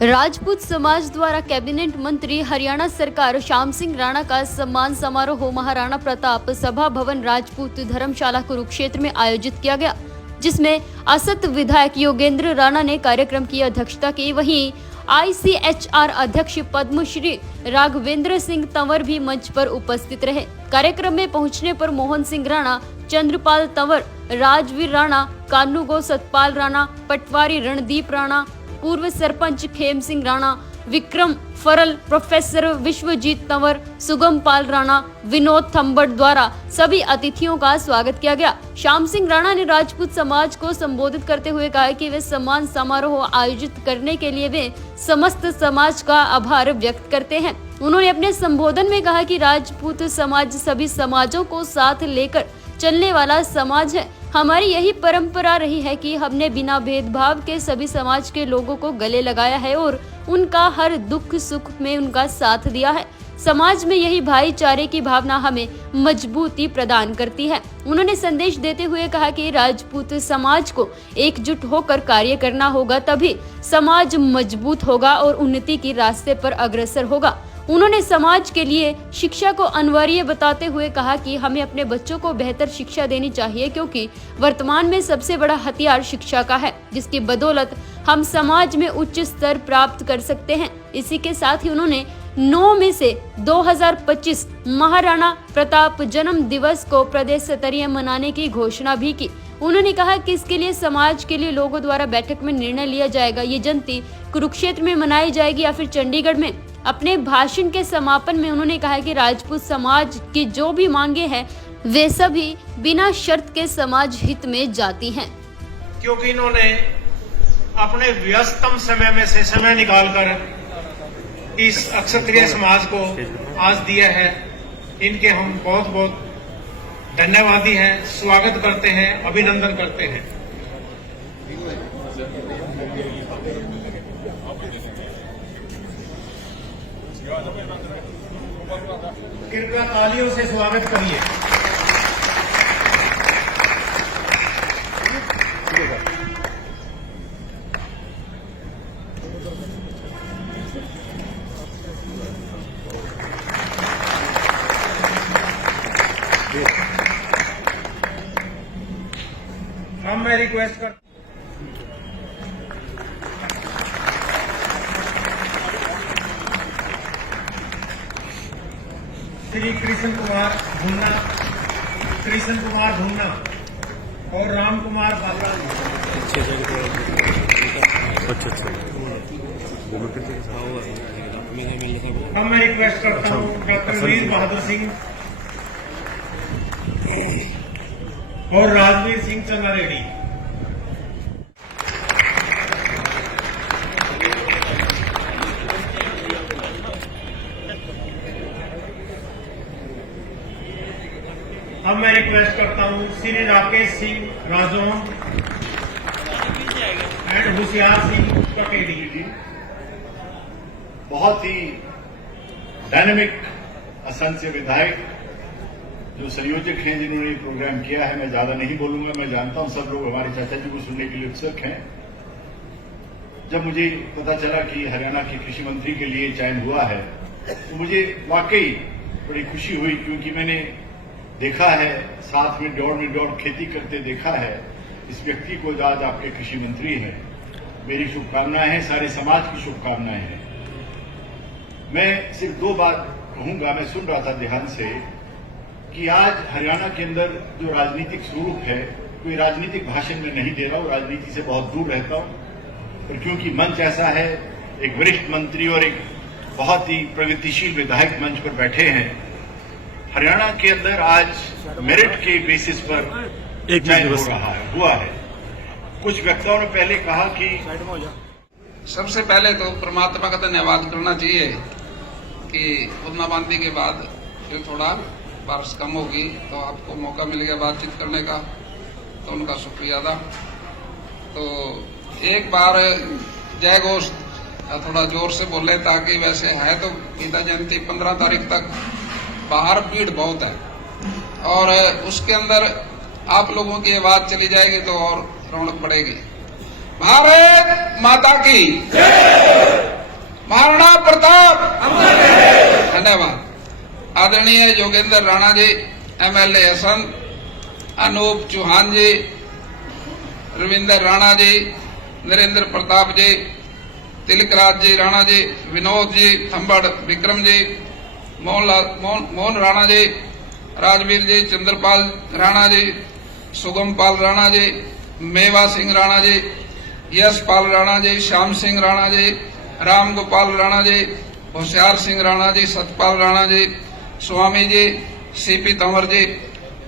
राजपूत समाज द्वारा कैबिनेट मंत्री हरियाणा सरकार श्याम सिंह राणा का सम्मान समारोह महाराणा प्रताप सभा भवन राजपूत धर्मशाला कुरुक्षेत्र में आयोजित किया गया, जिसमें असत विधायक योगेंद्र राणा ने कार्यक्रम की अध्यक्षता की। वहीं ICHR अध्यक्ष पद्मश्री राघवेंद्र सिंह तंवर भी मंच पर उपस्थित रहे। कार्यक्रम में पहुंचने पर मोहन सिंह राणा, चंद्रपाल तंवर, राजवीर राणा, कानूगो सतपाल राणा, पटवारी रणदीप राणा, पूर्व सरपंच खेम सिंह राणा, विक्रम फरल, प्रोफेसर विश्वजीत तंवर, सुगम पाल राणा, विनोद थम्बड़ द्वारा सभी अतिथियों का स्वागत किया गया। श्याम सिंह राणा ने राजपूत समाज को संबोधित करते हुए कहा कि वे सम्मान समारोह आयोजित करने के लिए वे समस्त समाज का आभार व्यक्त करते हैं। उन्होंने अपने संबोधन में कहा कि राजपूत समाज सभी समाजों को साथ लेकर चलने वाला समाज है। हमारी यही परंपरा रही है कि हमने बिना भेदभाव के सभी समाज के लोगों को गले लगाया है और उनका हर दुख सुख में उनका साथ दिया है। समाज में यही भाईचारे की भावना हमें मजबूती प्रदान करती है। उन्होंने संदेश देते हुए कहा कि राजपूत समाज को एकजुट होकर कार्य करना होगा, तभी समाज मजबूत होगा और उन्नति के रास्ते पर अग्रसर होगा। उन्होंने समाज के लिए शिक्षा को अनिवार्य बताते हुए कहा कि हमें अपने बच्चों को बेहतर शिक्षा देनी चाहिए, क्योंकि वर्तमान में सबसे बड़ा हथियार शिक्षा का है, जिसकी बदौलत हम समाज में उच्च स्तर प्राप्त कर सकते हैं। इसी के साथ ही उन्होंने 9 मई से 2025 महाराणा प्रताप जन्म दिवस को प्रदेश स्तरीय मनाने की घोषणा भी की। उन्होंने कहा कि इसके लिए समाज के लिए लोगों द्वारा बैठक में निर्णय लिया जाएगा। ये जयंती कुरुक्षेत्र में मनाई जाएगी या फिर चंडीगढ़ में। अपने भाषण के समापन में उन्होंने कहा कि राजपूत समाज की जो भी मांगे हैं वे सभी बिना शर्त के समाज हित में जाती हैं, क्योंकि इन्होंने अपने व्यस्तम समय में से समय निकालकर इस क्षत्रिय समाज को आज दिया है। इनके हम बहुत बहुत धन्यवादी हैं, स्वागत करते हैं, अभिनंदन करते हैं। कृपया तालियों से स्वागत करिए। हम मैं रिक्वेस्ट कर श्री कृष्ण कुमार भुन्ना और राम कुमार बाबरा। हम मैं रिक्वेस्ट करता हूँ डॉक्टर वीर बहादुर सिंह और राजवीर सिंह चन्ना रेड्डी। अब मैं रिक्वेस्ट करता हूं श्री राकेश सिंह राजौन एंड होशियार सिंह पटेली। बहुत ही डायनेमिक असंख्य विधायक जो संयोजक हैं जिन्होंने प्रोग्राम किया है। मैं ज्यादा नहीं बोलूंगा, मैं जानता हूं सब लोग हमारे चाचा जी को सुनने के लिए उत्सुक हैं। जब मुझे पता चला कि हरियाणा के कृषि मंत्री के लिए चयन हुआ है तो मुझे वाकई बड़ी खुशी हुई, क्योंकि मैंने देखा है, साथ में दौड़ खेती करते देखा है इस व्यक्ति को जो आज आपके कृषि मंत्री हैं। मेरी शुभकामनाएं हैं, सारे समाज की शुभकामनाएं हैं। मैं सिर्फ 2 बात कहूंगा। मैं सुन रहा था ध्यान से कि आज हरियाणा के अंदर जो राजनीतिक स्वरूप है, कोई राजनीतिक भाषण में नहीं दे रहा हूं, राजनीति से बहुत दूर रहता हूं, पर क्योंकि मंच ऐसा है, एक वरिष्ठ मंत्री और एक बहुत ही प्रगतिशील विधायक मंच पर बैठे हैं। हरियाणा के अंदर आज मेरिट के बेसिस पर चयन हुआ है। कुछ वक्ताओं ने पहले कहा कि सबसे पहले तो परमात्मा का धन्यवाद करना चाहिए कि बूंदाबांदी के बाद फिर थोड़ा बारिश कम होगी तो आपको मौका मिल गया बातचीत करने का, तो उनका शुक्रिया अदा। तो एक बार जय घोष थोड़ा जोर से बोले, ताकि वैसे है तो गीता जयंती 15 तारीख तक बाहर भीड़ बहुत है और उसके अंदर आप लोगों की आवाज चली जाएगी तो और रौनक बढ़ेगी। भारत माता की जय। महाराणा प्रताप। धन्यवाद। आदरणीय योगेंद्र राणा जी, MLA हसन, अनूप चौहान जी, रविंदर राणा जी, नरेंद्र प्रताप जी, तिलकराज जी राणा जी, विनोद जी थंबड़, विक्रम जी, मोहन राणा जी, राजवीर जी, चंद्रपाल राणा जी, सुगमपाल राणा जी, मेवा सिंह राणा जी, यशपाल राणा जी, श्याम सिंह राणा जी, राम गोपाल राणा जी, होशियार सिंह राणा जी, सतपाल राणा जी, स्वामी जी, CP तंवर जी।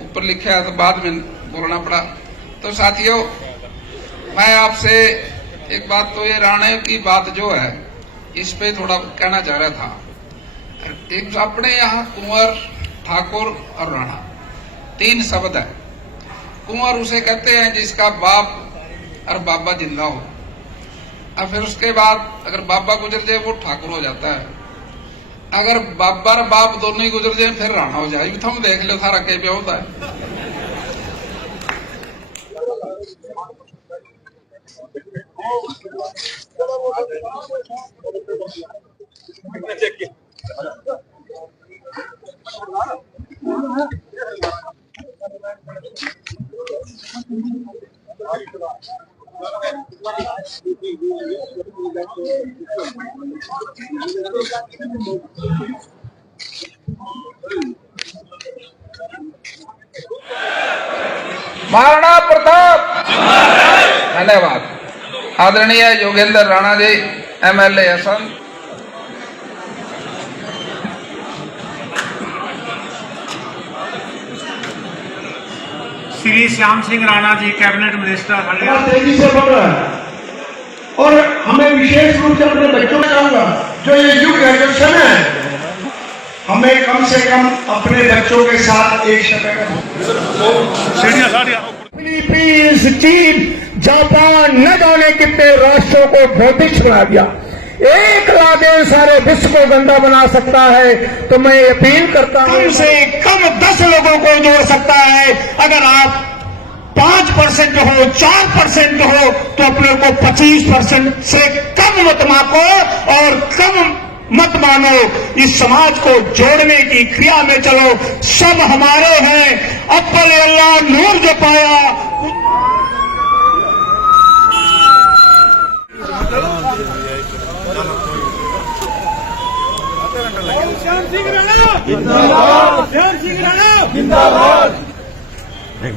ऊपर लिखा है तो बाद में बोलना पड़ा। तो साथियों, मैं आपसे एक बात, तो ये राणे की बात जो है इस पे थोड़ा कहना चाह रहा था। एक अपने यहाँ कुंवर, ठाकुर और राणा 3 शब्द है। कुंवर उसे कहते हैं जिसका बाप और बाबा जिंदा हो, और फिर उसके बाद अगर बाबा गुजर जाए वो ठाकुर हो जाता है। अगर बाबा और बाप दोनों ही गुजर जाए फिर राणा हो जाए। तुम देख लो थारा के पे होता है। महाराणा प्रताप। धन्यवाद। आदरणीय Yogendra Rana ji, MLA Hasan, Shri Shyam Singh Rana ji, cabinet minister Haryana. तेजी से बढ़ रहा है और हमें विशेष रूप से अपने बच्चों में कहूंगा, जो ये युग है, जो समय है, हमें कम से कम अपने बच्चों के साथ एक समय फिलीपींस, चीन, जापान, न जाने कितने राष्ट्रों को भौतिक बना दिया। एक लादेन सारे विश्व को गंदा बना सकता है। तो मैं अपील करता हूं, कम से कम 10 लोगों को जोड़ सकता है। अगर आप 5% हो, 4% हो, तो अपने को 25% से कम मत मापो और कम मत मानो। इस समाज को जोड़ने की क्रिया में चलो। सब हमारे हैं। अव्वल अल्लाह नूर जो पाया। श्याम सिंह राणा जिंदाबाद, श्याम सिंह राणा जिंदाबाद।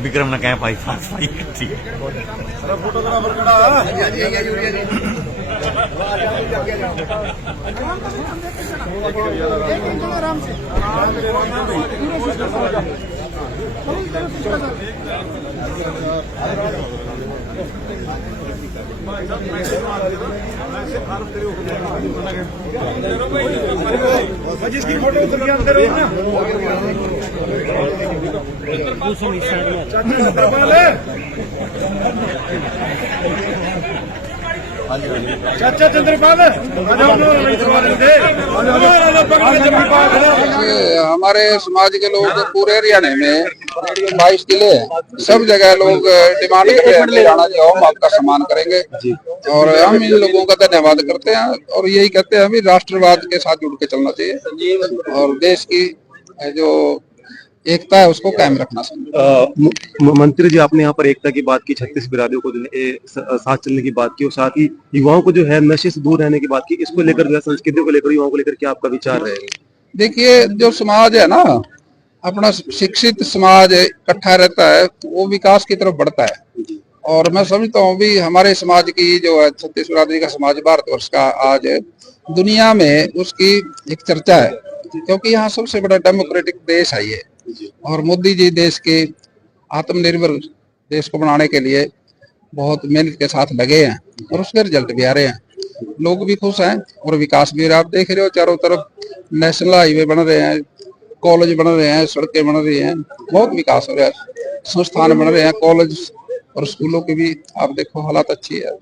विक्रम ने कहा भाई पास भाई ठीक फोटोग्राफर खड़ा जिसकी फोटो उतर के अंदर हो चाचा चंद्रपाल हमारे समाज के लोग पूरे हरियाणा में 22 जिले हैं। सब जगह लोग डिमांड करते हैं राणा जी आओ, हम आपका सम्मान करेंगे। और हम इन लोगों का धन्यवाद करते हैं और यही कहते हैं अभी राष्ट्रवाद के साथ जुड़ के चलना चाहिए और देश की जो एकता है उसको कायम रखना चाहिए। मंत्री जी, आपने यहाँ पर एकता की बात की, 36 बिरादरियों को साथ चलने की बात की और साथ ही युवाओं को जो है नशे से दूर रहने की बात की। इसको लेकर जो है संस्कृतियों को लेकर, युवाओं को लेकर क्या आपका विचार है? देखिए, जो समाज है ना, अपना शिक्षित समाज इकट्ठा रहता है वो विकास की तरफ बढ़ता है। और मैं समझता हूँ भी हमारे समाज की जो है 36 बिरादरी का समाज भारतवर्ष का आज दुनिया में उसकी एक चर्चा है, क्योंकि यहाँ सबसे बड़ा डेमोक्रेटिक देश है ये। और मोदी जी देश के आत्मनिर्भर देश को बनाने के लिए बहुत मेहनत के साथ लगे हैं और उसके रिजल्ट भी आ रहे हैं। लोग भी खुश हैं और विकास भी। आप देख रहे हो चारों तरफ नेशनल हाईवे बन रहे हैं, कॉलेज बन रहे हैं, सड़कें बन रही हैं, बहुत विकास हो रहा है, संस्थान बन रहे हैं, कॉलेज और स्कूलों की भी आप देखो हालात अच्छी है।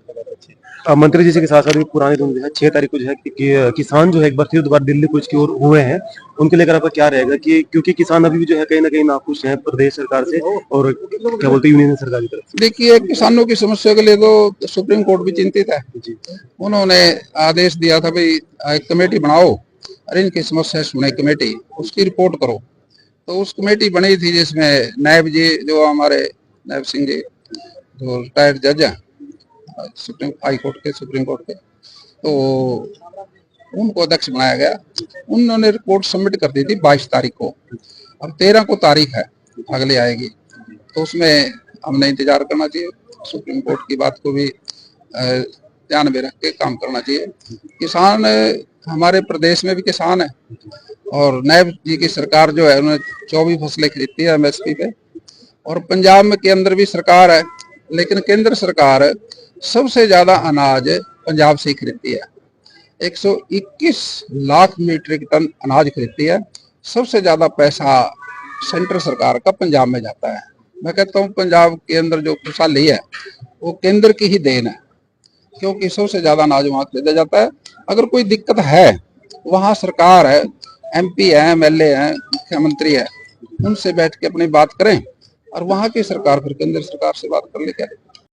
मंत्री जी से के साथ साथ पुराने दिन जो है 6 तारीख को जो है कि किसान जो है एक बार फिर दोबारा दिल्ली कूच की ओर हुए हैं, उनको लेकर आपका क्या रहेगा कि क्योंकि किसान अभी भी जो है कहीं ना कहीं नाखुश हैं प्रदेश सरकार से और क्या बोलते हैं यूनियन सरकार की तरफ से। देखिए, किसानों की समस्या के लिए तो सुप्रीम कोर्ट भी चिंतित है। उन्होंने आदेश दिया था भाई एक कमेटी बनाओ और इनकी समस्या सुने कमेटी, उसकी रिपोर्ट करो। तो उस कमेटी बनी थी जिसमें नायब जी, जो हमारे नायब सिंह जी जो रिटायर्ड जज हैं सुप्रीम हाई कोर्ट के, सुप्रीम कोर्ट के, तो उनको अध्यक्ष बनाया गया। उन्होंने रिपोर्ट सबमिट कर दी थी 22 तारीख को, अब 13 को तारीख है अगले आएगी। तो उसमें हमने इंतजार करना चाहिए, सुप्रीम कोर्ट की बात को भी ध्यान में रख के काम करना चाहिए। किसान हमारे प्रदेश में भी किसान है और नायब जी की सरकार जो है उन्होंने 24 फसलें खरीदती है MSP पे, और पंजाब में के अंदर भी सरकार है, लेकिन केंद्र सरकार सबसे ज्यादा अनाज पंजाब से ही खरीदती है। 121 लाख मीट्रिक टन अनाज खरीदती है। सबसे ज्यादा पैसा सेंट्रल सरकार का पंजाब में जाता है। मैं कहता हूँ पंजाब के अंदर जो खुशहाली है वो केंद्र की ही देन है, क्योंकि सबसे ज्यादा अनाज वहां खरीदा जाता है। अगर कोई दिक्कत है वहां सरकार है, MP है, MLA है, मुख्यमंत्री है, उनसे बैठ के अपनी बात करें और वहां की सरकार फिर केंद्र सरकार से बात कर ले।